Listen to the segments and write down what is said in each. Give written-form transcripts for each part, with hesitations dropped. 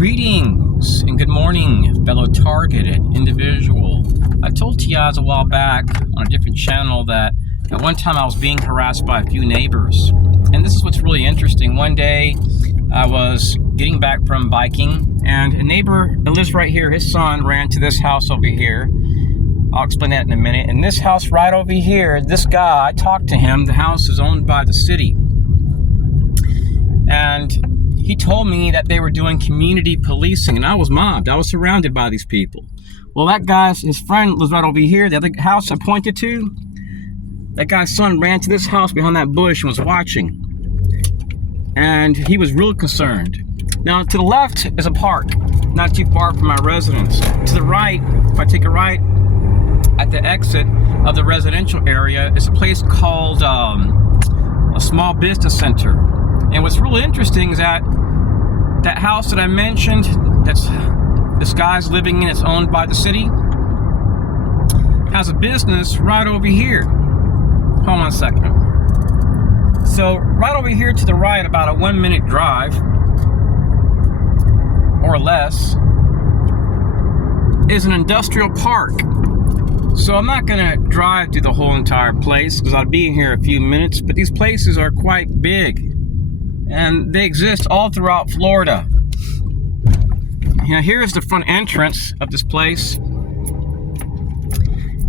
Greetings and good morning, fellow targeted individual. I told Tiaz a while back on a different channel that at one time I was being harassed by a few neighbors. And this is what's really interesting. One day I was getting back from biking and a neighbor that lives right here, his son ran to this house over here. I'll explain that in a minute. And this house right over here, this guy, I talked to him. The house is owned by the city. And he told me that they were doing community policing, and I was mobbed. I was surrounded by these people. Well, that guy's, his friend lives right over here. The other house I pointed to, that guy's son ran to this house behind that bush and was watching. And he was real concerned. Now, to the left is a park, not too far from my residence. To the right, if I take a right at the exit of the residential area, is a place called a small business center. And what's really interesting is that that house that I mentioned, that's this guy's living in, it's owned by the city, has a business right over here. Hold on a second. So right over here to the right, about a 1-minute drive or less, is an industrial park. So I'm not gonna drive through the whole entire place because I'll be here a few minutes, but these places are quite big. And they exist all throughout Florida. Now here's the front entrance of this place.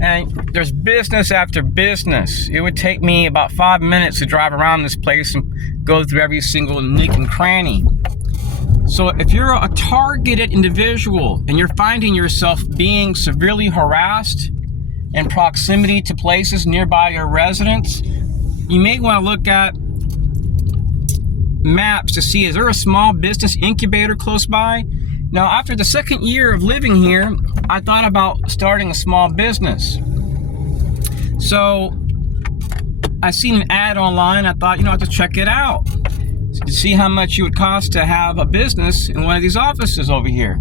And there's business after business. It would take me about 5 minutes to drive around this place and go through every single nook and cranny. So if you're a targeted individual and you're finding yourself being severely harassed in proximity to places nearby your residence, you may want to look at maps to see, is there a small business incubator close by? Now, after the second year of living here, I thought about starting a small business. So I seen an ad online. I thought, I'll just check it out to see how much it would cost to have a business in one of these offices over here.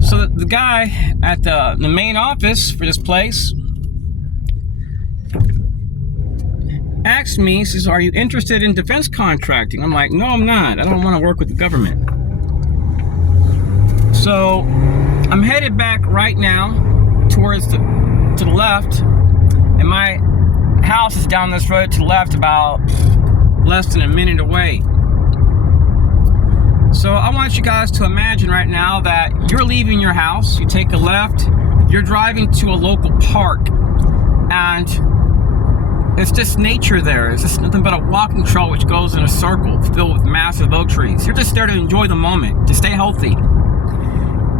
So the guy at the main office for this place asked me, he says, "Are you interested in defense contracting?" I'm like, "No, I'm not. I don't want to work with the government." So I'm headed back right now towards to the left, and my house is down this road to the left, about less than a minute away. So I want you guys to imagine right now that you're leaving your house, you take a left, you're driving to a local park, and it's just nature there. It's just nothing but a walking trail which goes in a circle filled with massive oak trees. You're just there to enjoy the moment, to stay healthy.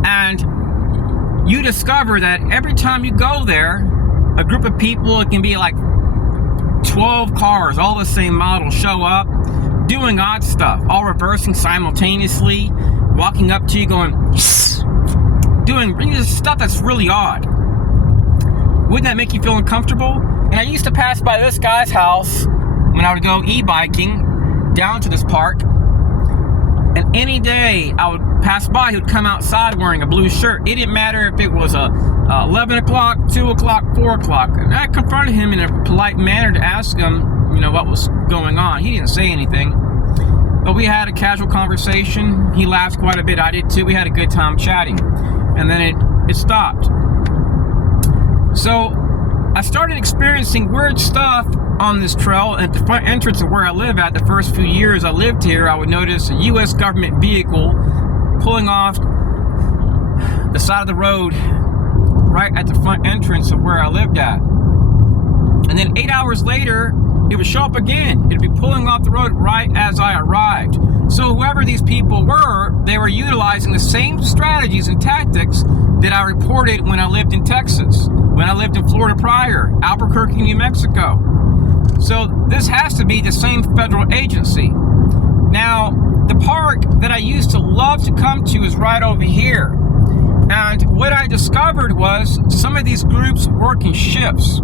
And you discover that every time you go there, a group of people, it can be like 12 cars, all the same model, show up, doing odd stuff, all reversing simultaneously, walking up to you going, doing stuff that's really odd. Wouldn't that make you feel uncomfortable? And I used to pass by this guy's house when I would go e-biking down to this park. And any day I would pass by, he would come outside wearing a blue shirt. It didn't matter if it was 11 o'clock, 2 o'clock, 4 o'clock. And I confronted him in a polite manner to ask him, what was going on. He didn't say anything. But we had a casual conversation. He laughed quite a bit. I did too. We had a good time chatting. And then it stopped. So I started experiencing weird stuff on this trail. At the front entrance of where I live at, the first few years I lived here, I would notice a U.S. government vehicle pulling off the side of the road right at the front entrance of where I lived at. And then 8 hours later, it would show up again. It'd be pulling off the road right as I arrived. So whoever these people were, they were utilizing the same strategies and tactics that I reported when I lived in Texas, when I lived in Florida prior, Albuquerque, New Mexico. So this has to be the same federal agency. Now, the park that I used to love to come to is right over here. And what I discovered was some of these groups work in shifts.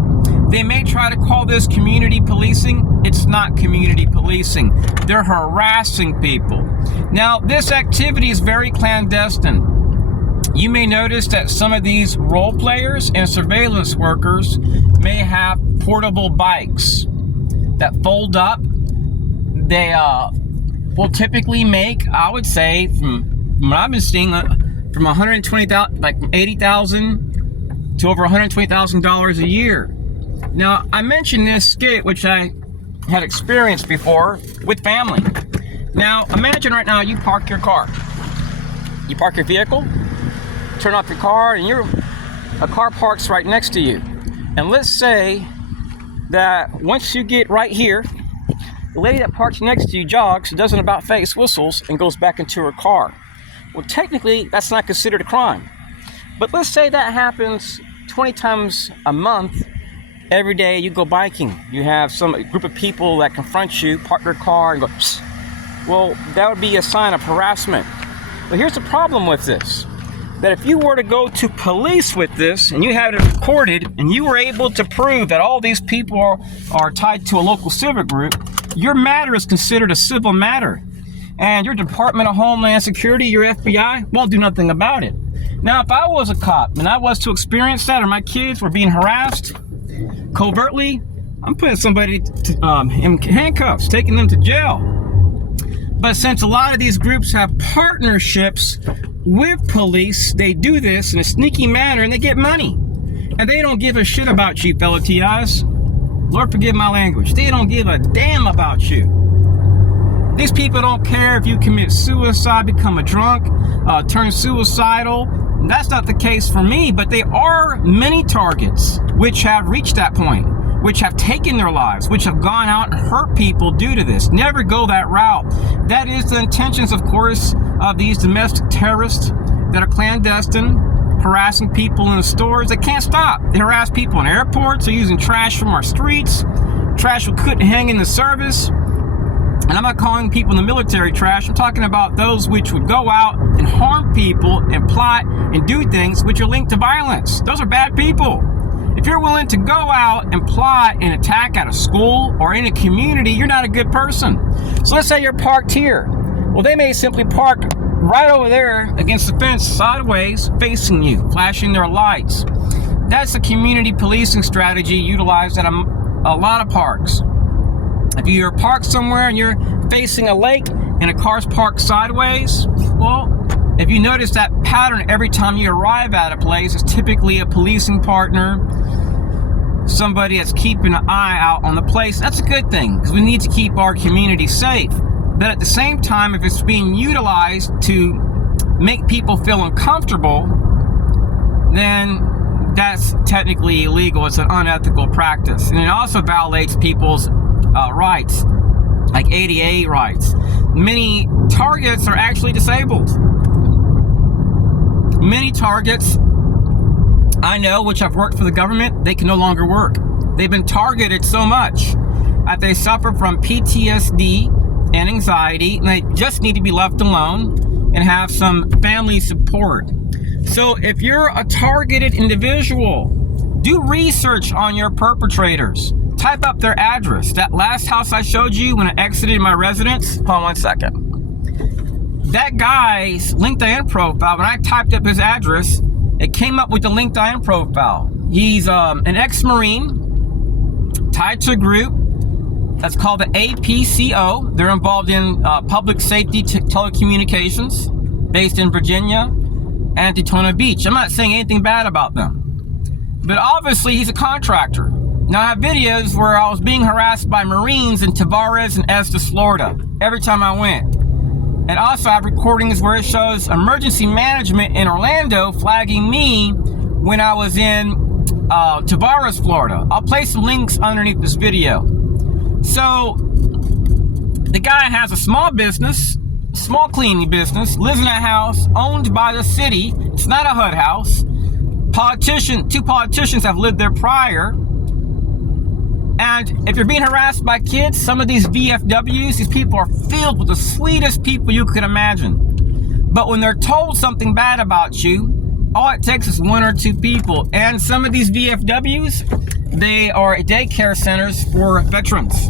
They may try to call this community policing. It's not community policing. They're harassing people. Now, this activity is very clandestine. You may notice that some of these role players and surveillance workers may have portable bikes that fold up. They will typically make, I would say, from what I've been seeing, from 120,000, like 80,000 to over $120,000 a year. Now, I mentioned this skit, which I had experienced before with family. Now, imagine right now you park your car. You park your vehicle, turn off your car, and a car parks right next to you. And let's say that once you get right here, the lady that parks next to you jogs, doesn't about face, whistles, and goes back into her car. Well, technically, that's not considered a crime. But let's say that happens 20 times a month. Every day you go biking. You have some group of people that confront you, park their car, and go, psst. Well, that would be a sign of harassment. But here's the problem with this. That if you were to go to police with this, and you had it recorded, and you were able to prove that all these people are tied to a local civic group, your matter is considered a civil matter. And your Department of Homeland Security, your FBI, won't do nothing about it. Now, if I was a cop and I was to experience that, or my kids were being harassed covertly, I'm putting somebody in handcuffs, taking them to jail. But since a lot of these groups have partnerships with police, they do this in a sneaky manner and they get money. And they don't give a shit about you, fellow TIs. Lord forgive my language. They don't give a damn about you. These people don't care if you commit suicide, become a drunk, turn suicidal. That's not the case for me, but there are many targets which have reached that point, which have taken their lives, which have gone out and hurt people due to this. Never go that route. That is the intentions, of course, of these domestic terrorists that are clandestine, harassing people in the stores. They can't stop. They harass people in airports. They're using trash from our streets, trash we couldn't hang in the service. And I'm not calling people in the military trash. I'm talking about those which would go out and harm people and plot and do things which are linked to violence. Those are bad people. If you're willing to go out and plot and attack at a school or in a community, you're not a good person. So let's say you're parked here. Well, they may simply park right over there against the fence, sideways, facing you, flashing their lights. That's a community policing strategy utilized at a lot of parks. If you're parked somewhere and you're facing a lake and a car's parked sideways, well, if you notice that pattern every time you arrive at a place, it's typically a policing partner, somebody that's keeping an eye out on the place. That's a good thing, because we need to keep our community safe. But at the same time, if it's being utilized to make people feel uncomfortable, then that's technically illegal. It's an unethical practice. And it also violates people's rights, like ADA rights. Many targets are actually disabled. Many targets I know, which have worked for the government, they can no longer work. They've been targeted so much that they suffer from PTSD and anxiety, and they just need to be left alone and have some family support. So if you're a targeted individual, do research on your perpetrators. Type up their address. That last house I showed you when I exited my residence, hold on one second. That guy's LinkedIn profile, when I typed up his address, it came up with the LinkedIn profile. He's an ex-Marine tied to a group that's called the APCO. They're involved in public safety telecommunications, based in Virginia and Daytona Beach. I'm not saying anything bad about them, but obviously he's a contractor. Now, I have videos where I was being harassed by Marines in Tavares and Estes, Florida, every time I went. And also I have recordings where it shows emergency management in Orlando flagging me when I was in Tavares, Florida. I'll place some links underneath this video. So, the guy has a small business, small cleaning business, lives in a house owned by the city. It's not a HUD house. Two politicians have lived there prior. And if you're being harassed by kids, some of these VFWs, these people are filled with the sweetest people you could imagine. But when they're told something bad about you, all it takes is one or two people. And some of these VFWs, they are daycare centers for veterans.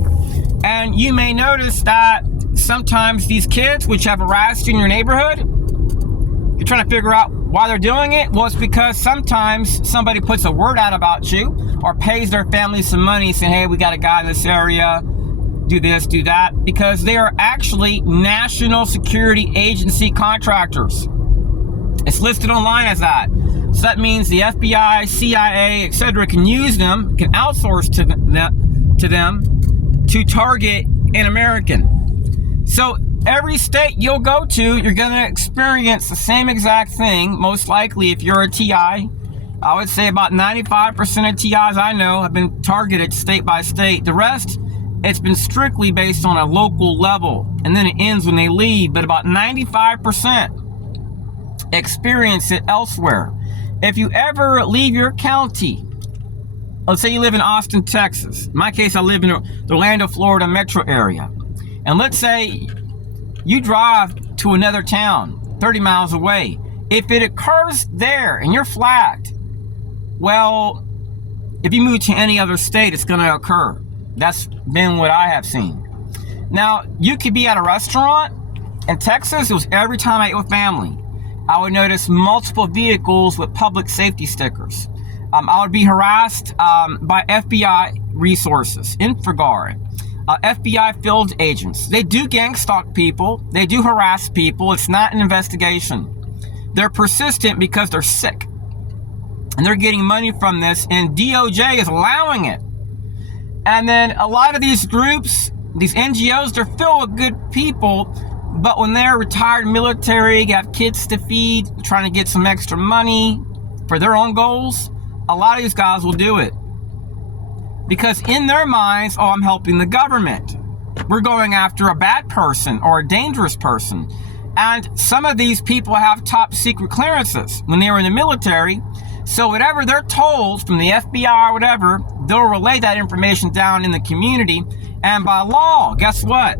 And you may notice that sometimes these kids, which have harassed you in your neighborhood, you're trying to figure out why they're doing it. Well, it's because sometimes somebody puts a word out about you or pays their family some money saying, hey, we got a guy in this area. do this, do that, because they are actually National Security Agency contractors. It's listed online as that. So that means the FBI, CIA, etc. can use them, can outsource to them to target an American. So every state you'll go to, you're going to experience the same exact thing. Most likely, if you're a TI, I would say about 95% of TIs I know have been targeted state by state. The rest, it's been strictly based on a local level, and then it ends when they leave. But about 95% experience it elsewhere. If you ever leave your county, let's say you live in Austin, Texas. In my case, I live in the Orlando, Florida metro area. And let's say you drive to another town 30 miles away. If it occurs there and you're flagged, well, if you move to any other state, it's going to occur. That's been what I have seen. Now, you could be at a restaurant in Texas. It was every time I ate with family. I would notice multiple vehicles with public safety stickers. I would be harassed by FBI resources, InfraGard, FBI field agents. They do gang stalk people. They do harass people. It's not an investigation. They're persistent because they're sick. And they're getting money from this, and DOJ is allowing it. And then a lot of these groups, these NGOs, they're filled with good people, but when they're retired military, have kids to feed, trying to get some extra money for their own goals, a lot of these guys will do it. Because in their minds, oh, I'm helping the government. We're going after a bad person or a dangerous person. And some of these people have top secret clearances when they were in the military. So whatever they're told from the FBI or whatever, they'll relay that information down in the community. And by law, guess what?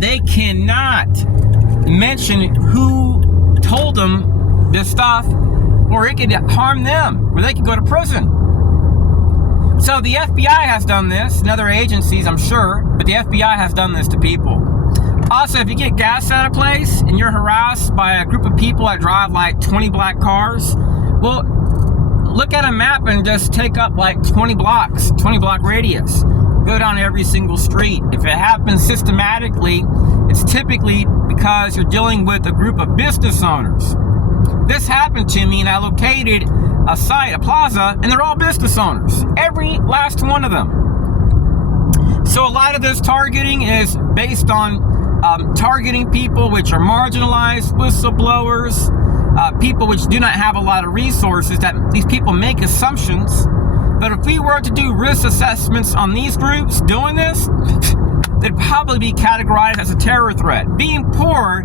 They cannot mention who told them this stuff, or it could harm them, or they could go to prison. So the FBI has done this, and other agencies, I'm sure, but the FBI has done this to people. Also, if you get gas at a place and you're harassed by a group of people that drive like 20 black cars, well, look at a map and just take up like 20 blocks, 20 block radius. Go down every single street. If it happens systematically, it's typically because you're dealing with a group of business owners. This happened to me, and I located a site, a plaza, and they're all business owners. Every last one of them. So a lot of this targeting is based on targeting people which are marginalized, whistleblowers, people which do not have a lot of resources, that these people make assumptions. But if we were to do risk assessments on these groups doing this, they'd probably be categorized as a terror threat. Being poor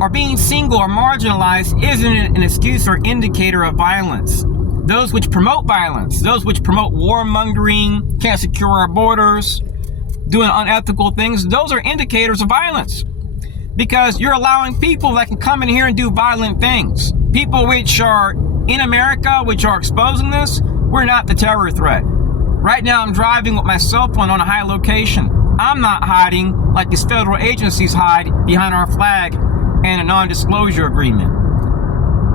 or being single or marginalized isn't an excuse or indicator of violence. Those which promote violence, those which promote warmongering, can't secure our borders, doing unethical things, those are indicators of violence. Because you're allowing people that can come in here and do violent things. People which are in America, which are exposing this, we're not the terror threat. Right now, I'm driving with my cell phone on a high location. I'm not hiding like these federal agencies hide behind our flag and a non-disclosure agreement.